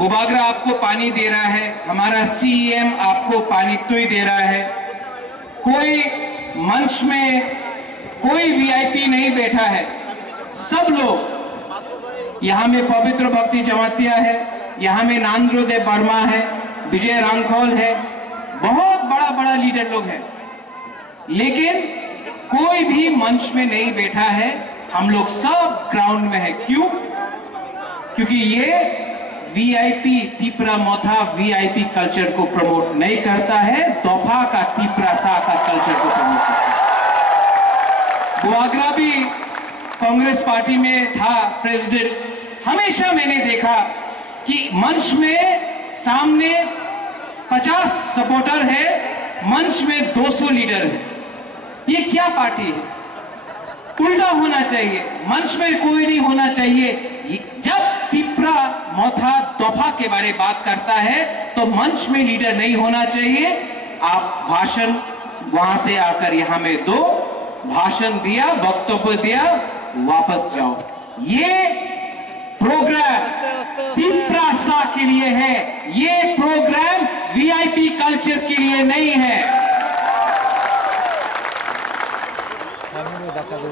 बुबागरा आपको पानी दे रहा है, हमारा सीएम आपको पानी तो ही दे रहा है। कोई मंच में कोई वीआईपी नहीं बैठा है, सब लोग यहाँ में पवित्र भक्ति जमातिया है, यहाँ में नांद्रोदेव वर्मा है, विजय रांखोल है, बहुत बड़ा बड़ा लीडर लोग हैं, लेकिन कोई भी मंच में नहीं बैठा है। हम लोग सब ग्राउंड में है। क्यों? क्योंकि ये वीआईपी तिपरा मोथा वीआईपी कल्चर को प्रमोट नहीं करता है, दोफा का तिपरा सा का कल्चर को प्रमोट करता है। बुआगरा भी कांग्रेस पार्टी में था प्रेसिडेंट। हमेशा मैंने देखा कि मंच में सामने 50 सपोर्टर है, मंच में 200 लीडर है। ये क्या पार्टी है? उल्टा होना चाहिए, मंच में कोई नहीं होना चाहिए। जब तिपरा मोथा दोफा के बारे बात करता है तो मंच में लीडर नहीं होना चाहिए। आप भाषण वहां से आकर यहां में दो, भाषण दिया, वक्तव्य दिया, वापस जाओ। ये प्रोग्राम तिपरा सा के लिए है, ये प्रोग्राम वीआईपी कल्चर के लिए नहीं है।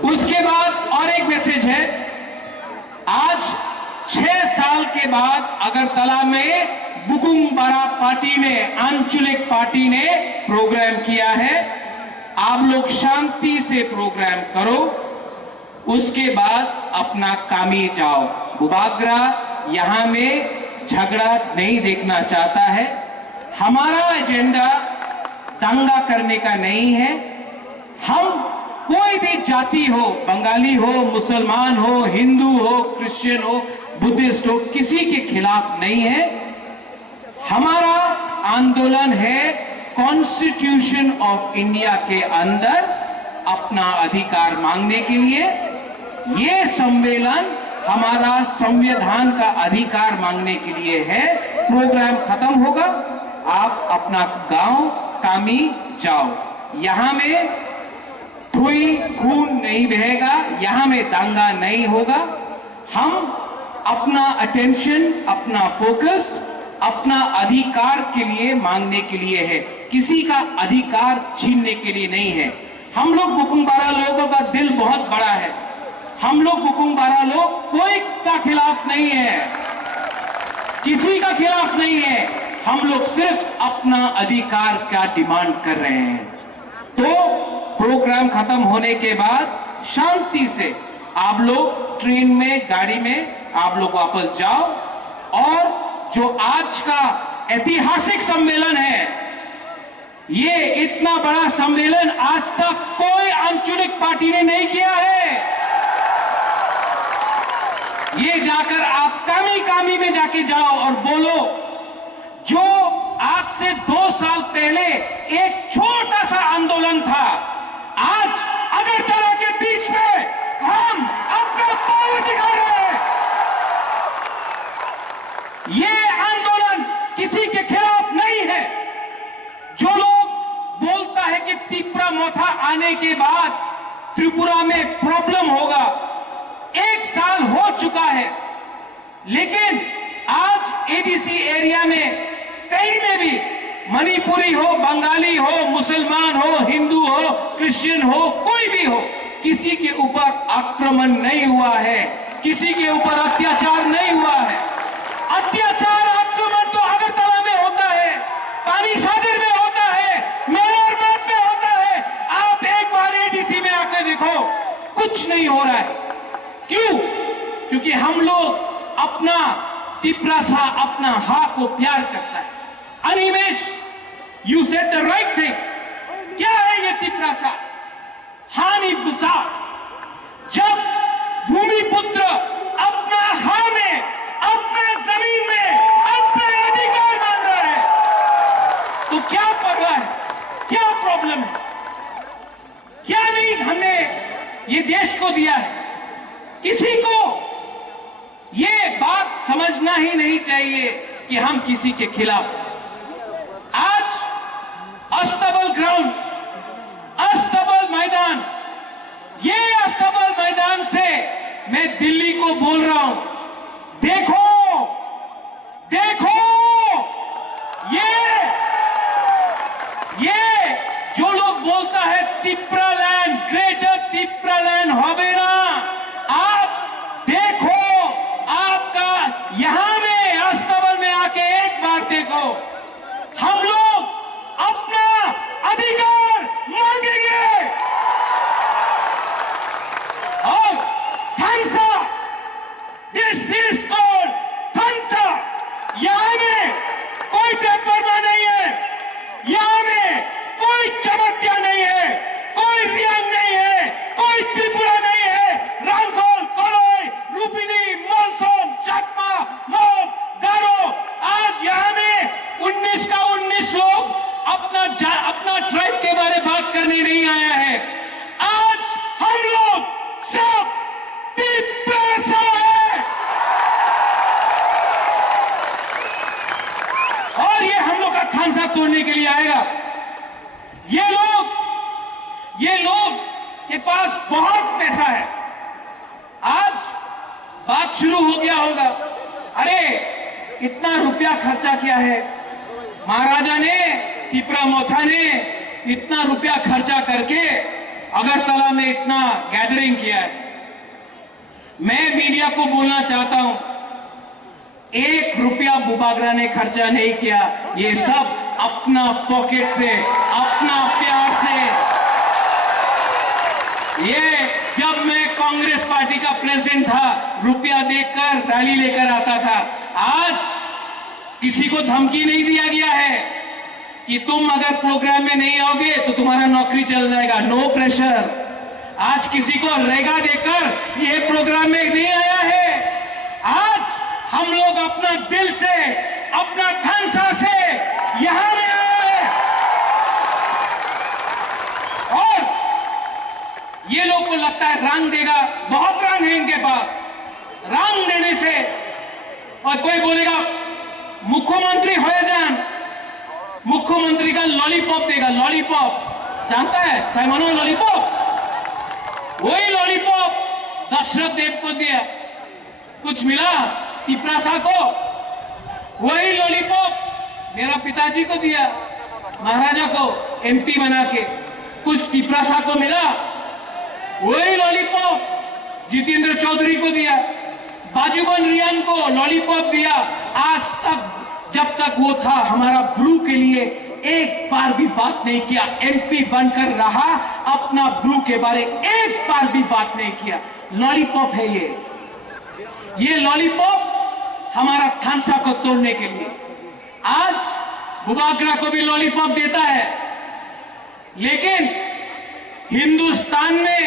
उसके बाद और एक मैसेज है। आज 6 साल के बाद अगरतला में बुकुंग बारा पार्टी ने, आंचलिक पार्टी ने प्रोग्राम किया है। आप लोग शांति से प्रोग्राम करो, उसके बाद अपना कामी जाओ। बुबागरा यहां में झगड़ा नहीं देखना चाहता है। हमारा एजेंडा दंगा करने का नहीं है। हम कोई भी जाति हो, बंगाली हो, मुसलमान हो, हिंदू हो, क्रिश्चियन हो, बुद्धिस्ट हो, किसी के खिलाफ नहीं है। हमारा आंदोलन है कॉन्स्टिट्यूशन ऑफ इंडिया के अंदर अपना अधिकार मांगने के लिए। ये सम्मेलन हमारा संविधान का अधिकार मांगने के लिए है। प्रोग्राम खत्म होगा, आप अपना गांव कामी जाओ। यहां में कोई खून नहीं बहेगा, यहां में दंगा नहीं होगा। हम अपना अटेंशन, अपना फोकस अपना अधिकार के लिए मांगने के लिए है, किसी का अधिकार छीनने के लिए नहीं है। हम लोग बुकुंग बारा लोगों का दिल बहुत बड़ा है। हम लोग बुकुंग बारा लोग कोई का खिलाफ नहीं है, किसी का खिलाफ नहीं है। हम लोग सिर्फ अपना अधिकार का डिमांड कर रहे हैं। तो प्रोग्राम खत्म होने के बाद शांति से आप लोग ट्रेन में, गाड़ी में आप लोग वापस जाओ। और जो आज का ऐतिहासिक सम्मेलन है, ये इतना बड़ा सम्मेलन आज तक कोई आंचलिक पार्टी ने नहीं किया है। ये जाकर आप कामी कामी में जाके जाओ और बोलो, जो आज से 2 साल पहले एक छोटा सा आंदोलन था, आज अगरतला के बीच में हम अपना पावर दिखा रहे हैं। ये आंदोलन किसी के खिलाफ नहीं है। जो लोग बोलता है कि तिपरा मोथा आने के बाद त्रिपुरा में प्रॉब्लम होगा, 1 साल हो चुका है, लेकिन आज एडीसी एरिया में कहीं में भी मणिपुरी हो, बंगाली हो, मुसलमान हो, हिंदू हो, क्रिश्चियन हो, कोई भी हो, किसी के ऊपर आक्रमण नहीं हुआ है, किसी के ऊपर अत्याचार नहीं हुआ है। अत्याचार, आक्रमण तो अगरतला में होता है, पानी सागर में होता है, मेवाड़ में होता है। आप एक बार एडीसी में आकर देखो, कुछ नहीं हो रहा है। क्यों? क्योंकि हम लोग अपना तिपरा सा, अपना हा को प्यार करता है। Animesh, you said the right thing. क्या है ये तिपरा सा? हानि बुसा। जब भूमिपुत्र अपना हा में, अपना जमीन में अपना अधिकार मांग रहा है, तो क्या परवाह है? क्या प्रॉब्लम है? क्या नहीं हमने ये देश को दिया है? किसी को ये बात समझना ही नहीं चाहिए कि हम किसी के खिलाफ। आज अस्तबल ग्राउंड, अस्तबल मैदान, ये अस्तबल मैदान से मैं दिल्ली को बोल रहा हूं, देखो देखो यहां में अस्तबल में आके एक बार देखो, हम लोग अपना अधिकार मांगेंगे। और थानसा, दिस इज कॉल्ड थानसा। यहां में कोई पेपरमा नहीं है, यहां में कोई चमत्या नहीं है, कोई रियांग नहीं है, कोई त्रिपुरा नहीं है, रांगोल, कोलोई, रूपिनी, मॉनसून, चकमा, मोग, गारो। आज यहां में 19 का 19 लोग अपना ट्राइब के बारे में बात करने नहीं आया है। आज हम लोग सब तिप्रासा है और ये हम लोग का थानसा तोड़ने के लिए आएगा। ये लोग के पास बहुत पैसा है। आज बात शुरू हो गया होगा, अरे इतना रुपया खर्चा किया है महाराजा ने, तिप्रा मोथा ने इतना रुपया खर्चा करके अगरतला में इतना गैदरिंग किया है। मैं मीडिया को बोलना चाहता हूं, 1 रुपया बुबागरा ने खर्चा नहीं किया, ये सब अपना पॉकेट से, अपना प्यार से। ये जब मैं कांग्रेस पार्टी का प्रेसिडेंट था, रुपया देकर रैली लेकर आता था। आज किसी को धमकी नहीं दिया गया है कि तुम अगर प्रोग्राम में नहीं आओगे तो तुम्हारा नौकरी चल जाएगा, नो प्रेशर। आज किसी को रेगा देकर ये प्रोग्राम में नहीं आया है। आज हम लोग अपना दिल से, अपना थानसा से यहां में आए हैं। और ये लोग को लगता है रंग देगा, बहुत रंग है इनके पास। रंग देने से, और कोई बोलेगा मुख्यमंत्री हो जान, मुख्यमंत्री का लॉलीपॉप देगा, लॉलीपॉप जानता है साइमनो लॉलीपॉप, वही लॉलीपॉप दशरथ देव को दिया, कुछ मिला तिप्रासा को, वही लॉलीपॉप मेरा पिताजी को दिया, महाराजा को एमपी बना के, कुछ तिप्रासा को मिला, वही लॉलीपॉप जितेंद्र चौधरी को दिया, बाजूबन रियान को लॉलीपॉप दिया। आज तक जब तक वो था हमारा ब्लू के लिए एक बार भी बात नहीं किया, एमपी बनकर रहा, अपना ब्लू के बारे एक बार भी बात नहीं किया। लॉलीपॉप है ये लॉलीपॉप हमारा थानसा को तोड़ने के लिए। आज बुबागरा को भी लॉलीपॉप देता है, लेकिन हिंदुस्तान में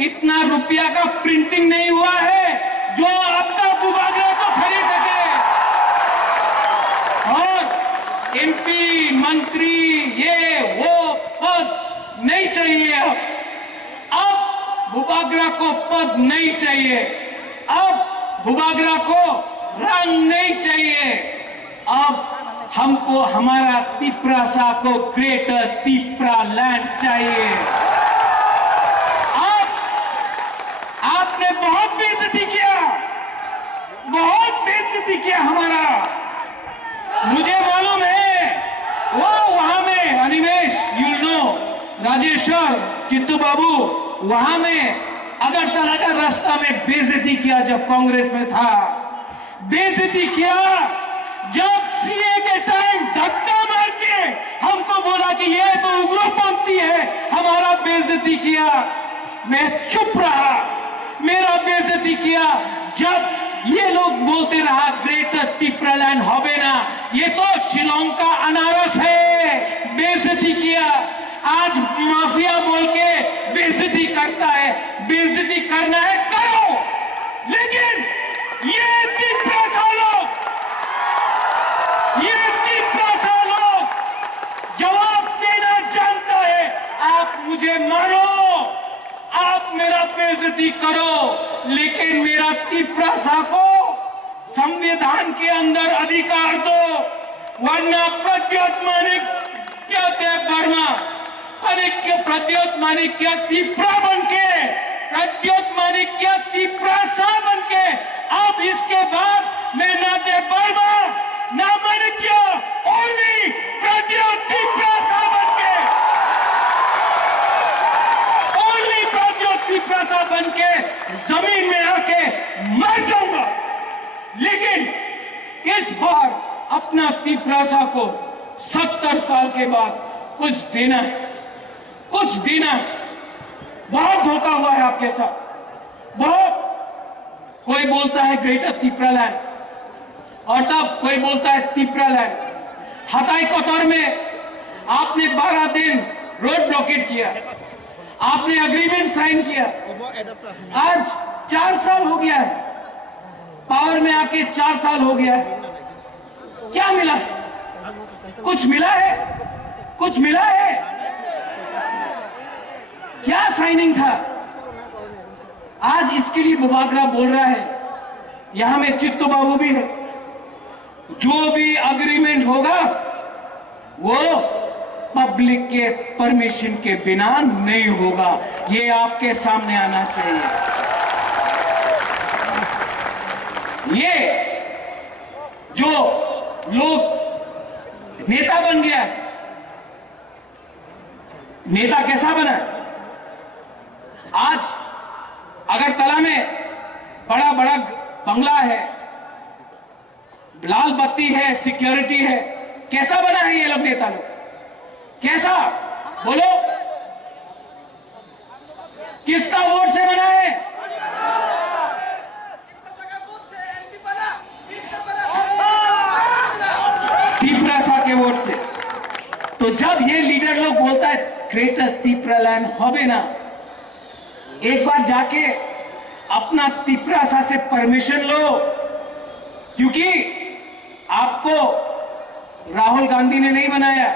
इतना रुपया का प्रिंटिंग नहीं हुआ है जो आपका बुबागरा को खरीद सके। और एमपी, मंत्री, ये वो पद नहीं चाहिए। अब बुबागरा को पद नहीं चाहिए, अब बुबागरा को रंग नहीं चाहिए, अब हमको हमारा तिप्रासा को ग्रेटर तिप्रा लैंड चाहिए। आपने बहुत बेइज्जती किया, बहुत बेइज्जती किया हमारा, मुझे मालूम है। वो वहां में अनिमेश, यू नो, राजेश्वर, चित्तू बाबू वहां में अगरतला का रास्ता में बेइज्जती किया जब कांग्रेस में था, बेइज्जती किया जब सीए के टाइम धक्का मार के हमको बोला कि ये तो उग्रपंथी है, हमारा बेइज्जती किया। मैं चुप रहा, मेरा बेइज्जती किया जब ये लोग बोलते रहा ग्रेटर तिप्रालैंड होवे ना, ये तो शिलोंग का अनारस है, बेइज्जती किया। आज माफिया बोल के बेइज्जती करता है, बेइज्जती करना है करो, लेकिन ये तिप्रासा लोग जवाब देना जानता है। आप मुझे मारो, आप मेरा बेइज्जती करो, लेकिन मेरा तिप्रासा को संविधान के अंदर अधिकार दो, वरना प्रद्योत माणिक्य वर्मा, प्रद्योत माणिक्य तिप्रा बनके, प्रद्योत माणिक्य तिप्रासा बनके, अब इसके बाद मैं ना ते वर्मा ना माणिक्य, ओनली प्रद्योत तिप्रासा बनके, ओनली प्रद्योत तिप्रासा बनके जमीन में आके मर जाऊंगा। लेकिन इस बार अपना तिपरासा को 70 साल के बाद कुछ देना है, कुछ देना है। बहुत धोखा हुआ है आपके साथ, बहुत। कोई बोलता है ग्रेटर तिपरालैंड और तब कोई बोलता है तिपरालैंड। हताई कोतर में आपने 12 दिन रोड ब्लॉकेट किया, आपने एग्रीमेंट साइन किया। आज 4 साल हो गया है, पावर में आके 4 साल हो गया है। क्या मिला है? कुछ मिला है? कुछ मिला है? क्या साइनिंग था? आज इसके लिए बुबागरा बोल रहा है। यहां में चित्तू बाबू भी है। जो भी एग्रीमेंट होगा वो पब्लिक के परमिशन के बिना नहीं होगा, ये आपके सामने आना चाहिए। ये जो लोग नेता बन गया है, नेता कैसा बना है? आज अगरतला में बड़ा बड़ा बंगला है, लाल बत्ती है, सिक्योरिटी है। कैसा बना है ये लोग नेता लोग? कैसा बोलो? किसका वोट से बना है? तिपरासा के वोट से। तो जब ये लीडर लोग बोलता है ग्रेटर तिपरालैंड होवे ना, एक बार जाके अपना तिपरासा से परमिशन लो, क्योंकि आपको राहुल गांधी ने नहीं बनाया,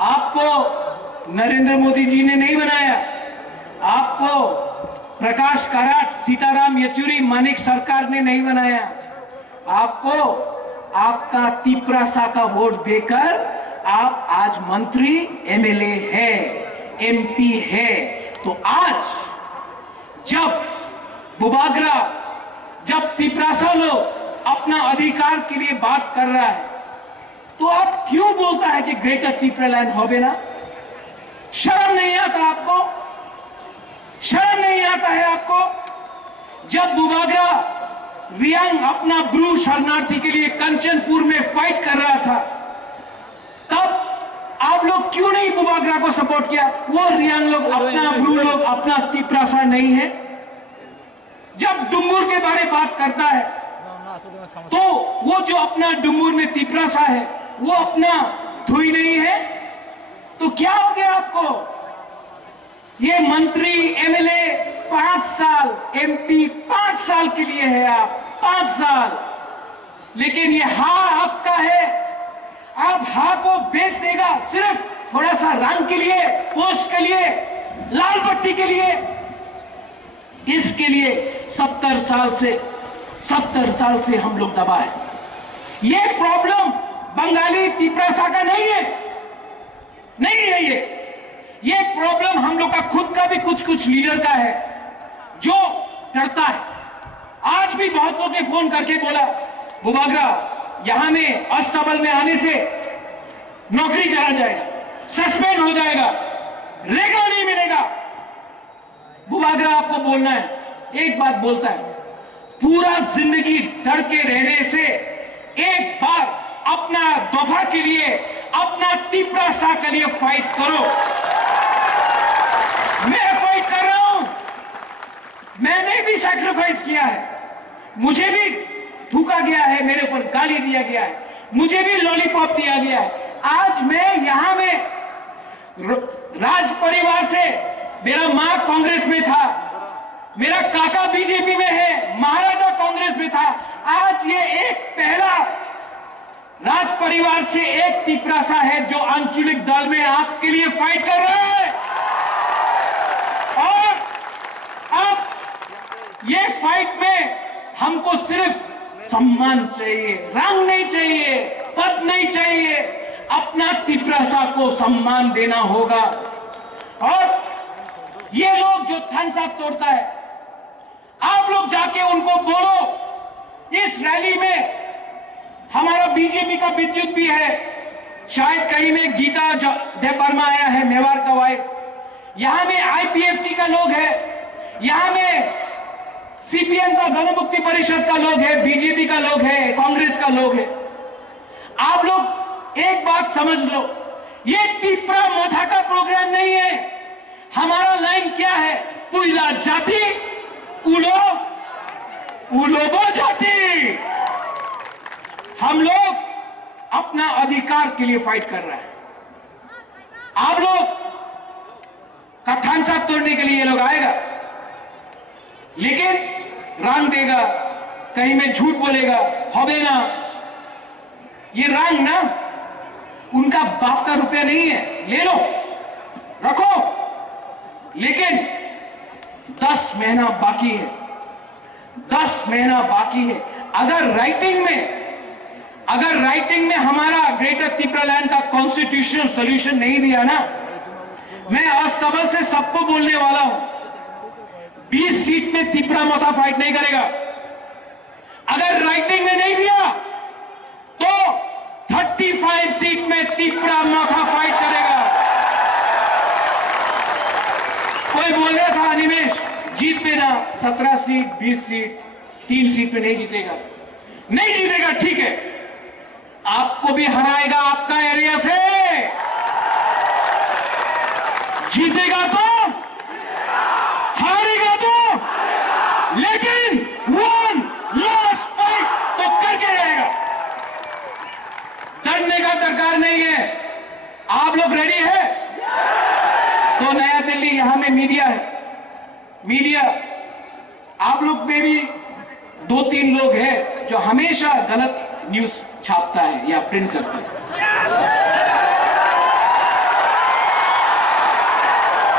आपको नरेंद्र मोदी जी ने नहीं बनाया, आपको प्रकाश काराट, सीताराम येचुरी, मानिक सरकार ने नहीं बनाया। आपको आपका तिपरासा का वोट देकर आप आज मंत्री, एमएलए है, एमपी है। तो आज जब बुबागरा, जब तिपरासा लोग अपना अधिकार के लिए बात कर रहा है, तो आप क्यों बोलता है कि ग्रेटर तिपरालैंड होवे ना? शर्म नहीं आता आपको? शर्म नहीं आता है आपको? जब बुबागरा रियांग अपना ब्रू शरणार्थी के लिए कंचनपुर में फाइट कर रहा था, तब आप लोग क्यों नहीं बुबागरा को सपोर्ट किया? वो रियांग लोग अपना, ब्रू लोग अपना, तिपरासा नहीं है। जब डुंगुर के बारे बात करता है तो वो जो अपना डुंगुर में तिपरासा है वो अपना धुई नहीं है। तो क्या हो गया आपको? ये मंत्री, एमएलए 5 साल, एमपी 5 साल के लिए है आप, 5 साल। लेकिन ये हा आपका है, आप हा को बेच देगा सिर्फ थोड़ा सा रंग के लिए, पोस्ट के लिए, लाल बत्ती के लिए। इसके लिए 70 साल से हम लोग दबा है। ये प्रॉब्लम बंगाली तिपरासा का नहीं है, नहीं है। ये प्रॉब्लम हम लोग का खुद का भी कुछ लीडर का है जो डरता है। आज भी बहुत लोगों ने फोन करके बोला बुबागरा यहां में अस्तबल में आने से नौकरी चला जाएगा, सस्पेंड हो जाएगा, रेगा नहीं मिलेगा। बुबागरा आपको बोलना है, एक बात बोलता है, पूरा जिंदगी डर के रहने से एक बार अपना दफा के लिए, अपना तिपरासा के लिए फाइट करो। मैं फाइट कर रहा हूं, मैंने भी सैक्रिफाइस किया है, मुझे भी थूका गया है, मेरे ऊपर गाली दिया गया है, मुझे भी लॉलीपॉप दिया गया है। आज मैं यहां में राज परिवार से, मेरा मां कांग्रेस में था, मेरा काका बीजेपी में है, महाराजा कांग्रेस में था। आज ये एक पहला राज परिवार से एक तिपरासा है जो आंचलिक दल में आपके लिए फाइट कर रहा है। और अब ये फाइट में हमको सिर्फ सम्मान चाहिए, रंग नहीं चाहिए, पद नहीं चाहिए, अपना तिपरासा को सम्मान देना होगा। और ये लोग जो थंसा तोड़ता है, आप लोग जाके उनको बोलो इस रैली में हमारा बीजेपी का विद्युत भी है, शायद कहीं में गीता देव वर्मा आया है, मेवाड़ का वाइफ, यहां में आईपीएफटी का लोग है, यहां में सीपीएम का गण मुक्ति परिषद का लोग है, बीजेपी का लोग है, कांग्रेस का लोग हैं। आप लोग एक बात समझ लो, ये तिप्रा मोथा का प्रोग्राम नहीं है। हमारा लाइन क्या है? पुइला जाति उलोबो जाति। हम लोग अपना अधिकार के लिए फाइट कर रहे हैं। आप लोग का थानसा तोड़ने के लिए ये लोग आएगा, लेकिन रंग देगा, कहीं में झूठ बोलेगा, होबे ना। ये रंग ना उनका बाप का रुपया नहीं है, ले लो रखो, लेकिन 10 महीना बाकी है, 10 महीना बाकी है। अगर राइटिंग में हमारा ग्रेटर तिप्रा लैंड का कॉन्स्टिट्यूशनल सोल्यूशन नहीं दिया ना, मैं अस्तबल से सबको बोलने वाला हूं, 20 सीट में तिप्रा मोथा फाइट नहीं करेगा। अगर राइटिंग में नहीं दिया तो 35 सीट में तिप्रा मोथा फाइट करेगा। कोई बोल रहा था अनिमेश जीत लेना 17 सीट 20 सीट, 3 सीट में नहीं जीतेगा। नहीं जीतेगा, ठीक है, आपको भी हराएगा आपका एरिया से। जीतेगा तो, हारेगा तो, लेकिन वन लास्ट फाइट तो करके रहेगा। डरने का दरकार नहीं है। आप लोग रेडी है? तो नया दिल्ली, यहां में मीडिया है, मीडिया आप लोग में भी 2-3 लोग हैं जो हमेशा गलत न्यूज छापता है या प्रिंट करता है।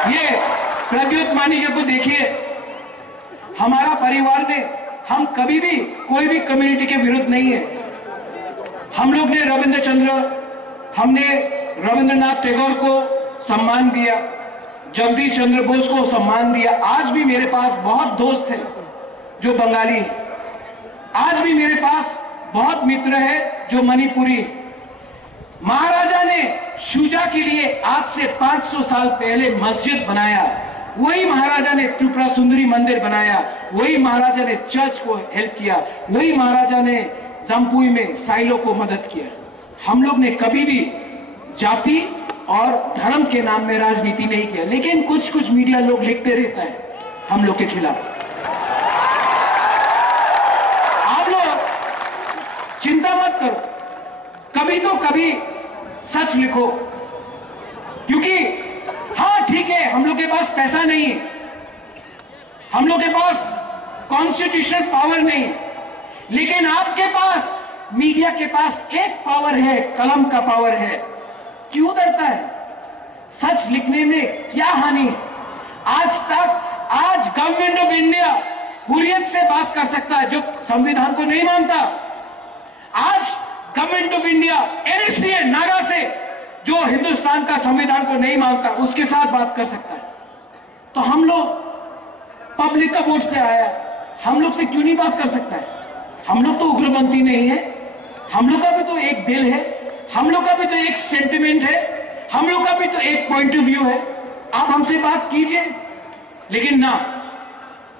ये प्रद्युत मानिक को देखिए, हमारा परिवार ने, हम कभी भी कोई भी कम्युनिटी के विरुद्ध नहीं है। हम लोग ने हमने रविंद्रनाथ टैगोर को सम्मान दिया, जगदीश चंद्र बोस को सम्मान दिया। आज भी मेरे पास बहुत दोस्त हैं जो बंगाली हैं, आज भी मेरे पास बहुत मित्र हैं जो मणिपुरी हैं। महाराजा ने शुजा के लिए आज से 500 साल पहले मस्जिद बनाया, वही महाराजा ने त्रिपुरा सुंदरी मंदिर बनाया, वही महाराजा ने चर्च को हेल्प किया, वही महाराजा ने जमपुई में साइलो को मदद किया। हम लोग ने कभी भी जाति और धर्म के नाम में राजनीति नहीं किया, लेकिन कुछ मीडिया लोग लिखते रहता है हम लोग के खिलाफ। आप लोग चिंता मत करो, कभी तो कभी सच लिखो, क्योंकि हाँ ठीक है, हम लोग के पास पैसा नहीं है, हम लोग के पास कॉन्स्टिट्यूशनल पावर नहीं है, लेकिन आपके पास, मीडिया के पास एक पावर है, कलम का पावर है। क्यों डरता है? सच लिखने में क्या हानि है? आज गवर्नमेंट ऑफ इंडिया हुर्रियत से बात कर सकता है जो संविधान को नहीं मानता। आज government of India NSC Naga से, जो हिंदुस्तान का संविधान को नहीं मानता, उसके साथ बात कर सकता है। तो हम लोग पब्लिक का वोट से आया, हम लोग से क्यों नहीं बात कर सकता है? हम लोग तो उग्रपंथी नहीं है, हम लोग का भी तो एक दिल है, हम लोग का भी तो एक सेंटिमेंट है, हम लोग का भी तो एक पॉइंट ऑफ व्यू है। आप हमसे बात कीजिए, लेकिन ना,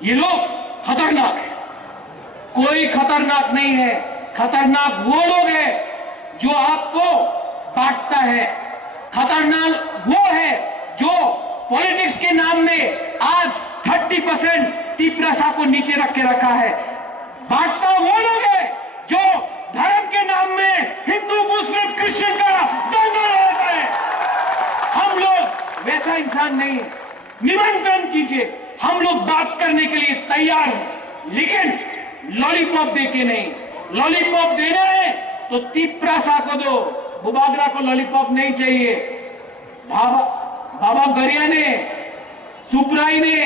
ये लोग खतरनाक है। कोई खतरनाक नहीं है, खतरनाक वो लोग हैं जो आपको बांटता है। खतरनाक वो है जो पॉलिटिक्स के नाम में आज 30% तिप्रा को नीचे रख के रखा है। बांटता वो लोग है जो धर्म के नाम में हिंदू मुस्लिम क्रिश्चियन का दंगा लगाता है। हम लोग वैसा इंसान नहीं है। निमंत्रण कीजिए, हम लोग बात करने के लिए तैयार हैं, लेकिन लॉलीपॉप देके नहीं। लॉलीपॉप देना है तो तिप्रा को दो, बुबागरा को लॉलीपॉप नहीं चाहिए। बाबा गरिया ने, सुप्राई ने,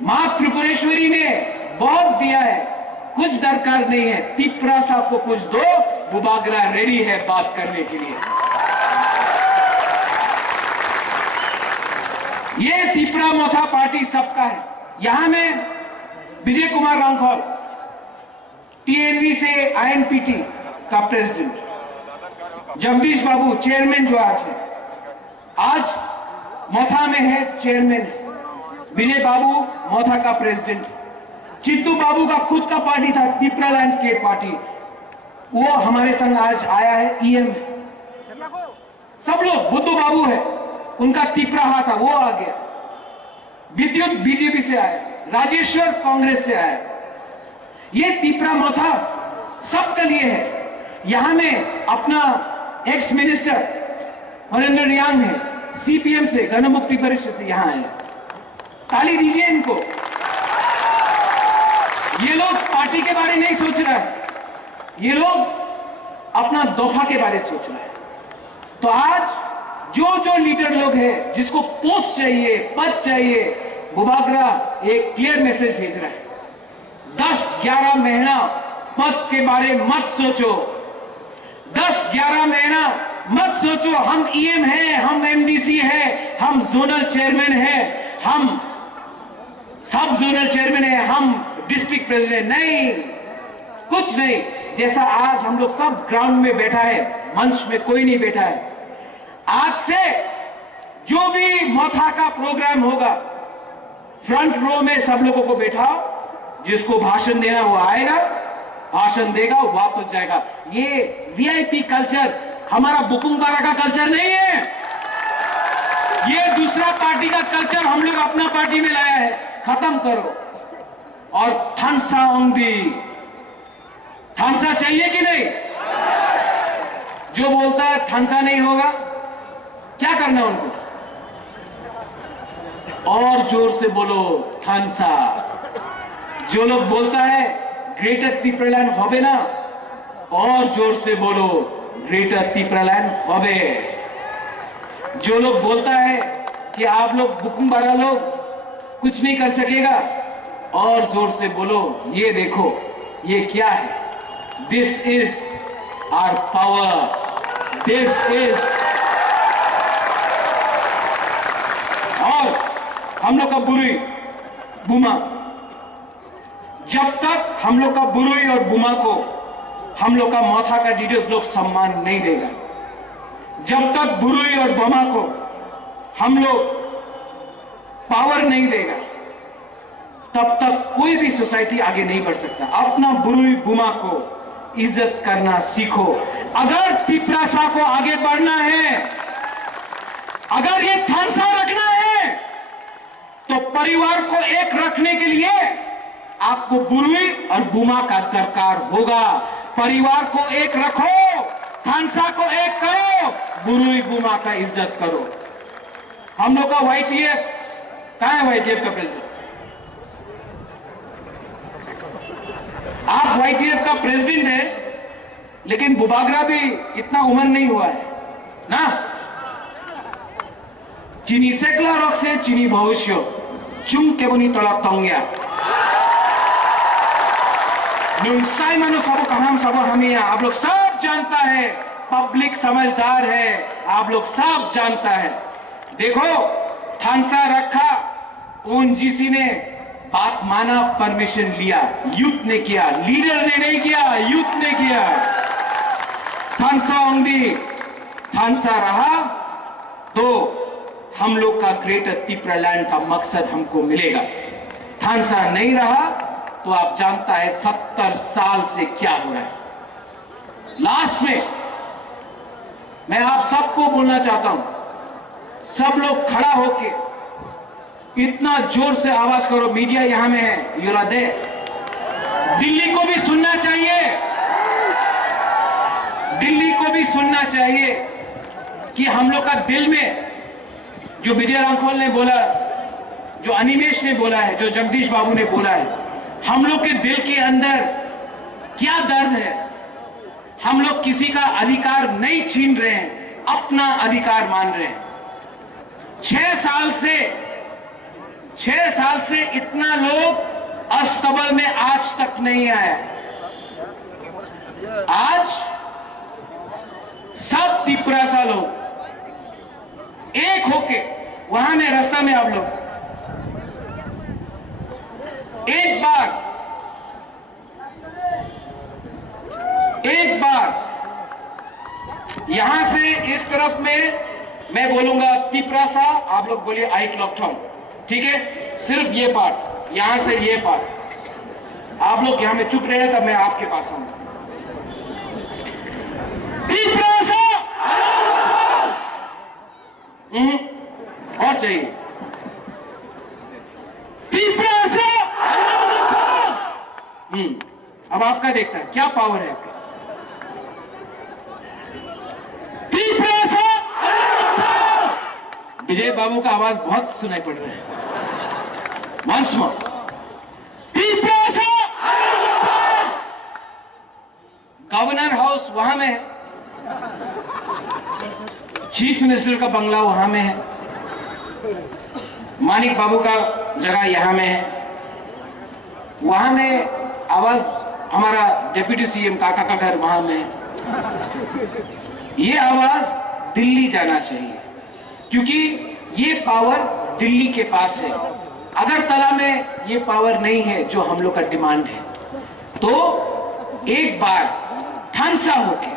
मां त्रिपुरेश्वरी ने बहुत दिया है, कुछ दरकार नहीं है। तिप्रा को कुछ दो, बुबागरा रेडी है बात करने के लिए। ये तिप्रा मोथा पार्टी सबका है। यहां में विजय कुमार रांखौल, टीएनवी से आईएनपीटी का प्रेसिडेंट, जगदीश बाबू चेयरमैन जो आज मोथा में है चेयरमैन, विजय बाबू मोथा का प्रेसिडेंट, चित्तू बाबू का खुद का पार्टी था तिप्रा लैंडस्केप पार्टी, वो हमारे संग आज आया है, ईएम। सब लोग, बुद्धू बाबू है, उनका तिपराहा था, वो आ गया। विद्युत बीजेपी से आया, राजेश्वर कांग्रेस से आया। ये तिपरा मोथा सबके लिए है। यहां में अपना एक्स मिनिस्टर हरेंद्र रियांग है, सीपीएम से, गण मुक्ति परिषद से यहां आए। ताली दीजिए इनको। ये लोग पार्टी के बारे में नहीं सोच रहा है, ये लोग अपना दफा के बारे में सोच रहे हैं। तो आज जो जो लीडर लोग हैं, जिसको पोस्ट चाहिए, पद चाहिए, बुबागरा एक क्लियर मैसेज भेज रहा है, 10-11 महीना पद के बारे मत सोचो, 10-11 महीना मत सोचो हम ईएम हैं, हम एमडीसी हैं, हम जोनल चेयरमैन हैं, हम सब जोनल चेयरमैन हैं, हम डिस्ट्रिक्ट प्रेसिडेंट। नहीं, कुछ नहीं। जैसा आज हम लोग सब ग्राउंड में बैठा है, मंच में कोई नहीं बैठा है। आज से जो भी मोथा का प्रोग्राम होगा, फ्रंट रो में सब लोगों को बैठाओ, जिसको भाषण देना वो आएगा, भाषण देगा, वापस जाएगा। ये वीआईपी कल्चर हमारा बुकुम बारा का कल्चर नहीं है, ये दूसरा पार्टी का कल्चर हम लोग अपना पार्टी में लाया है। खत्म करो। और थानसा ओंगदी, थानसा चाहिए कि नहीं? जो बोलता है थानसा नहीं होगा, क्या करना उनको? और जोर से बोलो थानसा। जो लोग बोलता है ग्रेटर तिपरालैंड होबे ना, और जोर से बोलो ग्रेटर तिपरालैंड होबे। जो लोग बोलता है कि आप लोग बुकुम बारा लोग कुछ नहीं कर सकेगा, और जोर से बोलो ये देखो ये क्या है, this is our power, this is. और हम लोग का बुरुई बुमा, जब तक हम लोग का बुरुई और बुमा को हम लोग का मोथा का लीडर्स लोग सम्मान नहीं देगा, जब तक बुरुई और बुमा को हम लोग पावर नहीं देगा, तब तक कोई भी सोसाइटी आगे नहीं बढ़ सकता। अपना बुरुई बुमा को इज्जत करना सीखो। अगर तिपरासा को आगे बढ़ना है, अगर ये थानसा रखना है, तो परिवार को एक रखने के लिए आपको बुरुई और बुमा का दरकार होगा। परिवार को एक रखो, थानसा को एक करो, बुरुई बुमा का इज्जत करो। हम लोग का वाईटीएफ कहां है? वाईटीएफ का प्रेसिडेंट, आप वाईटीएफ का प्रेसिडेंट है, लेकिन बुबागरा भी इतना उम्र नहीं हुआ है ना। चीनी सेकला रख से चीनी भविष्य चुम के बनी तला तंग्या नुसाई मानो सब कहम सब हमें आप लोग सब जानता है, पब्लिक समझदार है, आप लोग सब जानता है। देखो थानसा रखा, ओएनजीसी ने बात माना, परमिशन लिया, यूथ ने किया, लीडर ने नहीं किया, यूथ ने किया। थानसा ओंगदी, थानसा रहा तो हम लोग का ग्रेटर तिपरालैंड का मकसद हमको मिलेगा। थानसा नहीं रहा तो आप जानता है 70 साल से क्या हो रहा है। लास्ट में मैं आप सबको बोलना चाहता हूं, सब लोग खड़ा होके इतना जोर से आवाज करो, मीडिया यहां में है, यूला दे, दिल्ली को भी सुनना चाहिए, दिल्ली को भी सुनना चाहिए कि हम लोग का दिल में जो विजय रामखोल ने बोला, जो अनिमेश ने बोला है, जो जगदीश बाबू ने बोला है, हम लोग के दिल के अंदर क्या दर्द है। हम लोग किसी का अधिकार नहीं छीन रहे हैं, अपना अधिकार मान रहे हैं। 6 साल से इतना लोग अस्तबल में आज तक नहीं आया। आज सब तिपरासा लोग एक होके वहां में रास्ता में आप लोग एक बार यहां से इस तरफ में मैं बोलूंगा तिपरासा, आप लोग बोलिए आई क्लॉकथॉन, ठीक है? सिर्फ ये पार्ट, यहां से ये पार्ट, आप लोग यहां में चुप रहे तब मैं आपके पास आऊंगा। आपका देखता है क्या पावर है आपका। विजय बाबू का आवाज बहुत सुनाई पड़ रहा है। वंस मोर, गवर्नर हाउस वहां में है, चीफ मिनिस्टर का बंगला वहां में है, मानिक बाबू का जगह यहां में है, वहां में आवाज हमारा डिप्टी सीएम काका का घर वहां में है। ये आवाज दिल्ली जाना चाहिए क्योंकि ये पावर दिल्ली के पास है। अगरतला में ये पावर नहीं है जो हम लोग का डिमांड है। तो एक बार थानसा होके,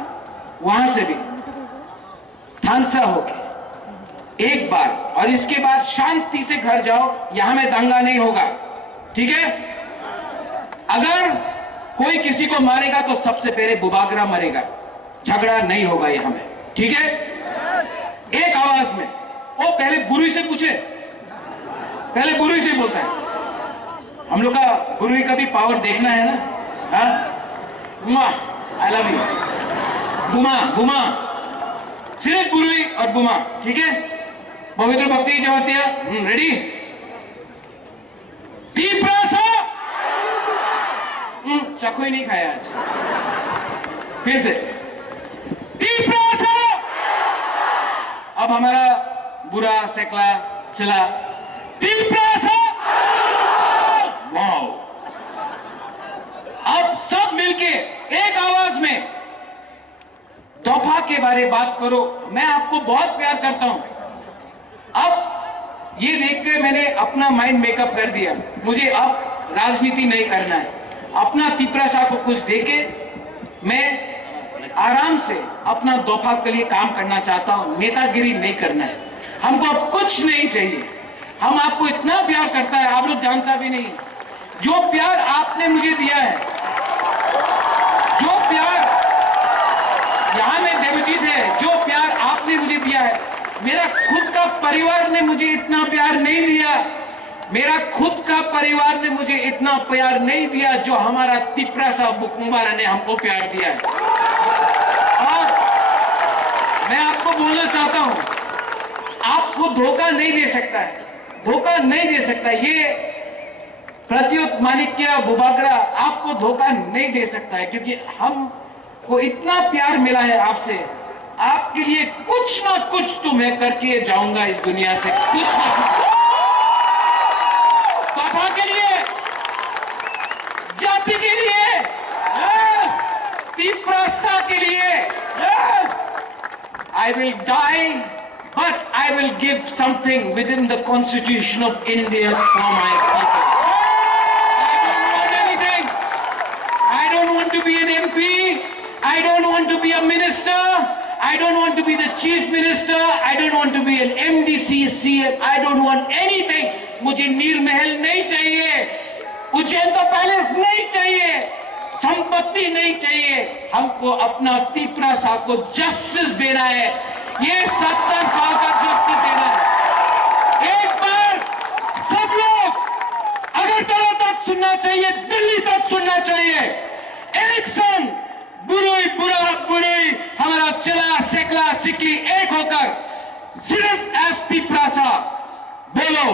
वहां से भी थानसा होके एक बार, और इसके बाद शांति से घर जाओ, यहां में दंगा नहीं होगा, ठीक है। अगर कोई किसी को मारेगा तो सबसे पहले बुबागरा मरेगा, झगड़ा नहीं होगा यहां में, ठीक है। एक आवाज में। ओ पहले बुरुई से पूछे, पहले बुरुई से बोलता है। हम लोग का बुरुई का भी पावर देखना है ना। हाँ, आई लव यू बुमा, बुमा, सिर्फ बुरुई और बुमा, ठीक है। पवित्र भक्ति जमातिया रेडी। चाकू ही नहीं खाया आज, फिर से अब हमारा बुरा सेकला चला। वाओ, अब सब मिलके एक आवाज में दोफा के बारे बात करो। मैं आपको बहुत प्यार करता हूं। अब ये देख के मैंने अपना माइंड मेकअप कर दिया, मुझे अब राजनीति नहीं करना है। अपना तिपरासा को कुछ देके मैं आराम से अपना दोफा के लिए काम करना चाहता हूं। नेतागिरी नहीं करना है हमको, अब कुछ नहीं चाहिए। हम आपको इतना प्यार करता है, आप लोग जानता भी नहीं। जो प्यार आपने मुझे दिया है, जो प्यार यहां में देवजीत है, जो प्यार आपने मुझे दिया है, मेरा खुद का परिवार ने मुझे इतना प्यार नहीं दिया। मेरा खुद का परिवार ने मुझे इतना प्यार नहीं दिया जो हमारा तिपरासा बुकुम्बारा ने हमको प्यार दिया है। और मैं आपको बोलना चाहता हूं, आपको धोखा नहीं दे सकता है, धोखा नहीं दे सकता। ये प्रत्युत माणिक्य बुबागरा आपको धोखा नहीं दे सकता है क्योंकि हमको इतना प्यार मिला है आपसे। आपके लिए कुछ ना कुछ तो मैं करके जाऊंगा इस दुनिया से, कुछ ना कुछ। कथा के लिए, जाति के लिए, तिपरासा के लिए, I will die, but I will give something within the Constitution of India for my people. I don't want anything. I don't want to be an MP. I don't want to be a minister. I don't want to be the chief minister. I don't want to be an MDC, CM. I don't want anything. मुझे नीर महल नहीं चाहिए, उज्जैन का palace नहीं चाहिए, संपत्ति नहीं चाहिए। हमको अपना तिपरासा को जस्टिस देना है। ये 70 साल का जस्टिस देना है। एक बार सब लोग अगरतला तक सुनना चाहिए, दिल्ली तक सुनना चाहिए। एक संग बुरुई बुरा बुरुई हमारा चला सेकला सिकली एक होकर सिर्फ एस तिपरासा बोलो।